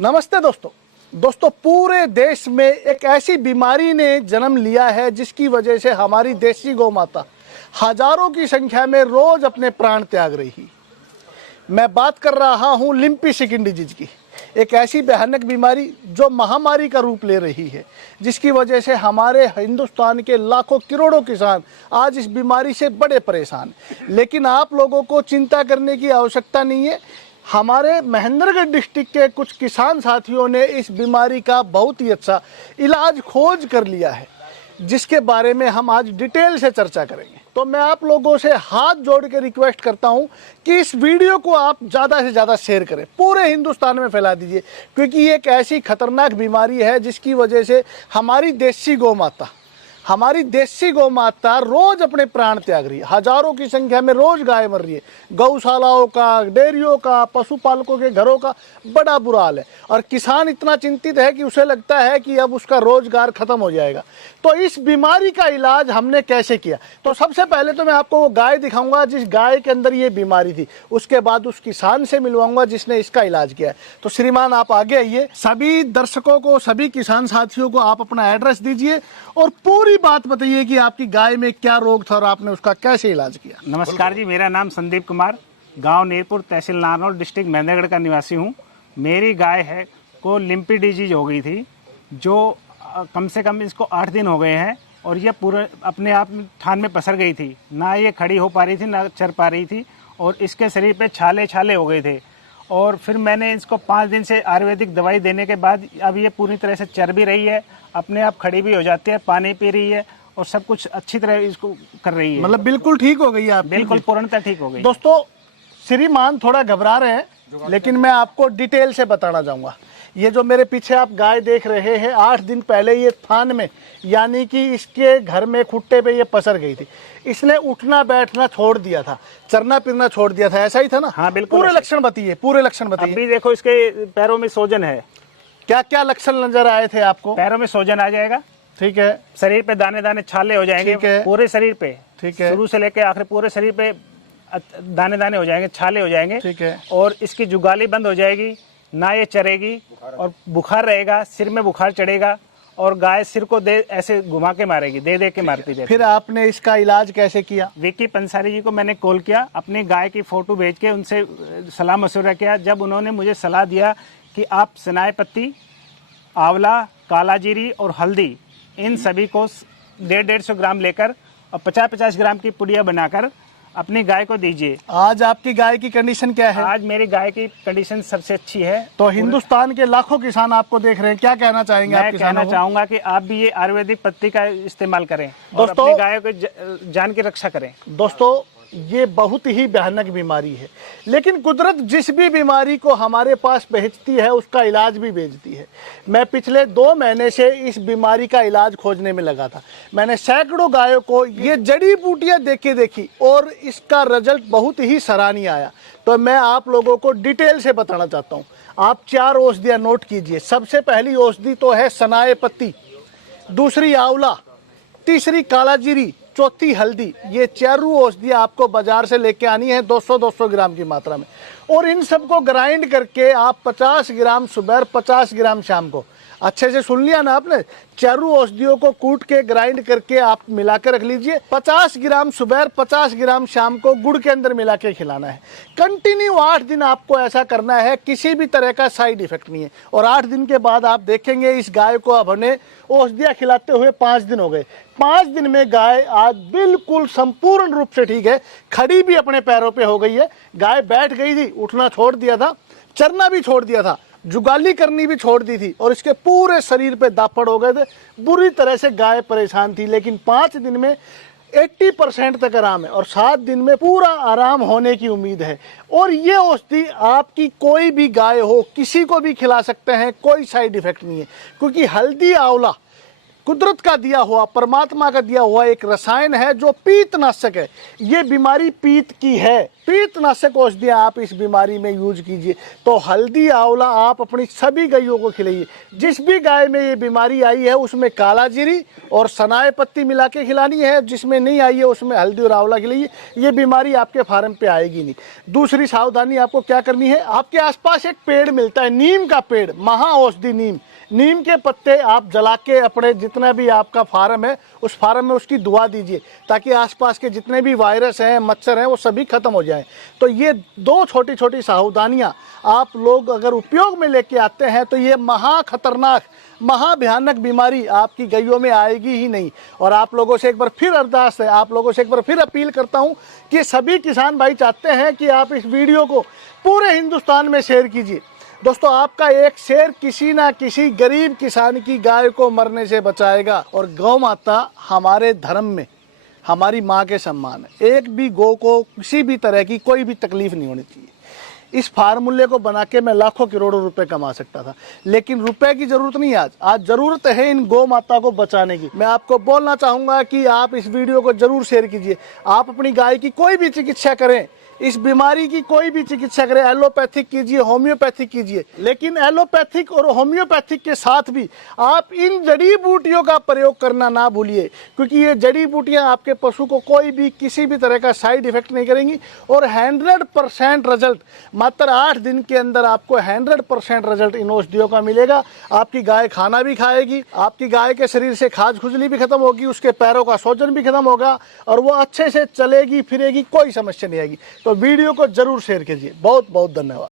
नमस्ते दोस्तों पूरे देश में एक ऐसी बीमारी ने जन्म लिया है जिसकी वजह से हमारी देसी गौ माता हजारों की संख्या में रोज अपने प्राण त्याग रही। मैं बात कर रहा हूं लिम्पी स्किन डिजीज की, एक ऐसी भयानक बीमारी जो महामारी का रूप ले रही है, जिसकी वजह से हमारे हिंदुस्तान के लाखों करोड़ों किसान आज इस बीमारी से बड़े परेशान। लेकिन आप लोगों को चिंता करने की आवश्यकता नहीं है। हमारे महेंद्रगढ़ डिस्ट्रिक्ट के कुछ किसान साथियों ने इस बीमारी का बहुत ही अच्छा इलाज खोज कर लिया है, जिसके बारे में हम आज डिटेल से चर्चा करेंगे। तो मैं आप लोगों से हाथ जोड़ के रिक्वेस्ट करता हूं कि इस वीडियो को आप ज़्यादा से ज़्यादा शेयर करें, पूरे हिंदुस्तान में फैला दीजिए, क्योंकि ये एक ऐसी खतरनाक बीमारी है जिसकी वजह से हमारी देसी गौ माता रोज अपने प्राण त्याग रही है। हजारों की संख्या में रोज गाय मर रही है। गौशालाओं का, डेयरियों का, पशुपालकों के घरों का बड़ा बुरा हाल है और किसान इतना चिंतित है कि उसे लगता है कि अब उसका रोजगार खत्म हो जाएगा। तो इस बीमारी का इलाज हमने कैसे किया, तो सबसे पहले तो मैं आपको वो गाय दिखाऊंगा जिस गाय के अंदर ये बीमारी थी, उसके बाद उस किसान से मिलवाऊंगा जिसने इसका इलाज किया है। तो श्रीमान आप आगे आइए। सभी दर्शकों को, सभी किसान साथियों को आप अपना एड्रेस दीजिए और पूरी बात बताइए कि आपकी गाय में क्या रोग था और आपने उसका कैसे इलाज किया। नमस्कार जी, मेरा नाम संदीप कुमार, गांव नीरपुर, तहसील नारनौल, डिस्ट्रिक्ट महेंद्रगढ़ का निवासी हूं। मेरी गाय है को लिम्पी डिजीज हो गई थी, जो कम से कम इसको 8 दिन हो गए हैं और ये पूरे अपने आप थान में पसर गई थी। ना ये खड़ी हो पा रही थी, ना चर पा रही थी और इसके शरीर पे छाले हो गए थे। और फिर मैंने इसको 5 दिन से आयुर्वेदिक दवाई देने के बाद अब ये पूरी तरह से चर भी रही है, अपने आप खड़ी भी हो जाती है, पानी पी रही है और सब कुछ अच्छी तरह इसको कर रही है। मतलब बिल्कुल ठीक हो गई है आप? बिल्कुल पूर्णतः ठीक हो गई। दोस्तों श्रीमान थोड़ा घबरा रहे हैं, लेकिन मैं आपको डिटेल से बताना चाहूंगा। ये जो मेरे पीछे आप गाय देख रहे हैं, 8 दिन पहले ये थान में, यानी कि इसके घर में खुट्टे पे ये पसर गई थी। इसने उठना बैठना छोड़ दिया था, चरना फिरना छोड़ दिया था, ऐसा ही था ना? हाँ बिल्कुल। पूरे लक्षण बताइए, पूरे लक्षण बताइए। अभी देखो इसके पैरों में सोजन है। क्या क्या लक्षण नजर आए थे आपको? पैरों में सोजन आ जाएगा, ठीक है। शरीर पे दाने दाने छाले हो जाएंगे, ठीक है। पूरे शरीर पे, ठीक है। शुरू से लेके आखिर पूरे शरीर पे दाने दाने हो जाएंगे, छाले हो जाएंगे। ठीक है। और इसकी जुगाली बंद हो जाएगी, ना ये चरेगी और बुखार रहेगा, सिर में बुखार चढ़ेगा और गाय सिर को दे ऐसे घुमा के मारेगी, दे के मारती रहती। फिर आपने इसका इलाज कैसे किया? विक्की पंसारी जी को मैंने कॉल किया, अपनी गाय की फोटो भेज के उनसे सलाह मशवरा किया। जब उन्होंने मुझे सलाह दिया कि आप सनाए पत्ती, आंवला, काला जीरी और हल्दी, इन सभी को 150-150 ग्राम लेकर और 50-50 ग्राम की पुड़िया बनाकर अपनी गाय को दीजिए। आज आपकी गाय की कंडीशन क्या है? आज मेरी गाय की कंडीशन सबसे अच्छी है। तो हिंदुस्तान के लाखों किसान आपको देख रहे हैं, क्या कहना चाहेंगे? मैं कहना चाहूंगा कि आप भी ये आयुर्वेदिक पत्ती का इस्तेमाल करें और दोस्तों, अपनी गाय को जान की रक्षा करें। दोस्तों ये बहुत ही भयानक बीमारी है, लेकिन कुदरत जिस भी बीमारी को हमारे पास भेजती है उसका इलाज भी भेजती है। मैं पिछले 2 महीने से इस बीमारी का इलाज खोजने में लगा था। मैंने सैकड़ों गायों को ये जड़ी बूटियां देखी और इसका रिजल्ट बहुत ही सराहनीय आया। तो मैं आप लोगों को डिटेल से बताना चाहता हूँ। आप 4 औषधियाँ नोट कीजिए। सबसे पहली औषधि तो है सनाए पत्ती, दूसरी आंवला, तीसरी काला जीरी, चौथी हल्दी। ये 4 औषधियाँ आपको बाजार से लेके आनी है 200-200 ग्राम की मात्रा में, और इन सबको ग्राइंड करके आप 50 ग्राम सुबह, 50 ग्राम शाम को, अच्छे से सुन लिया ना आपने? 4 औषधियों को कूट के ग्राइंड करके आप मिला के रख लीजिए। 50 ग्राम सुबह, 50 ग्राम शाम को गुड़ के अंदर मिला के खिलाना है। कंटिन्यू 8 दिन आपको ऐसा करना है, किसी भी तरह का साइड इफेक्ट नहीं है। और 8 दिन के बाद आप देखेंगे इस गाय को अब हमने औषधियाँ खिलाते हुए 5 दिन हो गए। 5 दिन में गाय आज बिल्कुल संपूर्ण रूप से ठीक है, खड़ी भी अपने पैरों पे हो गई है। गाय बैठ गई थी, उठना छोड़ दिया था, चरना भी छोड़ दिया था, जुगाली करनी भी छोड़ दी थी और इसके पूरे शरीर पे दापड़ हो गए थे। बुरी तरह से गाय परेशान थी, लेकिन 5 दिन में 80% तक आराम है और 7 दिन में पूरा आराम होने की उम्मीद है। और ये औषधि आपकी कोई भी गाय हो, किसी को भी खिला सकते हैं, कोई साइड इफेक्ट नहीं है, क्योंकि हल्दी, आंवला कुदरत का दिया हुआ, परमात्मा का दिया हुआ एक रसायन है जो पीतनाशक है। ये बीमारी पीत की है। पीतनाशक औषधियाँ आप इस बीमारी में यूज कीजिए। तो हल्दी आंवला आप अपनी सभी गायों को खिलाइए। जिस भी गाय में ये बीमारी आई है उसमें काला जीरी और सनाए पत्ती मिला के खिलानी है, जिसमें नहीं आई है उसमें हल्दी और आंवला खिलाइए। ये बीमारी आपके फार्म पे आएगी नहीं। दूसरी सावधानी आपको क्या करनी है, आपके आसपास एक पेड़ मिलता है, नीम का पेड़, महा औषधि नीम। नीम के पत्ते आप जला के अपने जितना भी आपका फार्म है उस फार्म में उसकी दुआ दीजिए, ताकि आसपास के जितने भी वायरस हैं, मच्छर हैं, वो सभी खत्म हो जाएं। तो ये दो छोटी छोटी सावधानियां आप लोग अगर उपयोग में लेके आते हैं तो ये महा खतरनाक, महा भयानक बीमारी आपकी गायों में आएगी ही नहीं। और आप लोगों से एक बार फिर अरदास है, आप लोगों से एक बार फिर अपील करता हूं कि सभी किसान भाई चाहते हैं कि आप इस वीडियो को पूरे हिंदुस्तान में शेयर कीजिए। दोस्तों, आपका एक शेयर किसी ना किसी गरीब किसान की गाय को मरने से बचाएगा। और गौ माता हमारे धर्म में हमारी माँ के सम्मान है। एक भी गौ को किसी भी तरह की कोई भी तकलीफ नहीं होनी चाहिए। इस फार्मूले को बना के मैं लाखों करोड़ों रुपए कमा सकता था, लेकिन रुपए की जरूरत नहीं है। आज जरूरत है इन गौ माता को बचाने की। मैं आपको बोलना चाहूँगा कि आप इस वीडियो को जरूर शेयर कीजिए। आप अपनी गाय की कोई भी चिकित्सा करें, इस बीमारी की कोई भी चिकित्सा करें, एलोपैथिक कीजिए, होम्योपैथिक कीजिए, लेकिन एलोपैथिक और होम्योपैथिक के साथ भी आप इन जड़ी बूटियों का प्रयोग करना ना भूलिए, क्योंकि ये जड़ी बूटियां आपके पशु को कोई भी किसी भी तरह का साइड इफेक्ट नहीं करेंगी। और 100% रिजल्ट, मात्र 8 दिन के अंदर आपको 100% रिजल्ट इन औषधियों का मिलेगा। आपकी गाय खाना भी खाएगी, आपकी गाय के शरीर से खाज खुजली भी खत्म होगी, उसके पैरों का सूजन भी खत्म होगा और वो अच्छे से चलेगी फिरेगी, कोई समस्या नहीं आएगी। तो वीडियो को जरूर शेयर कीजिए। बहुत बहुत धन्यवाद।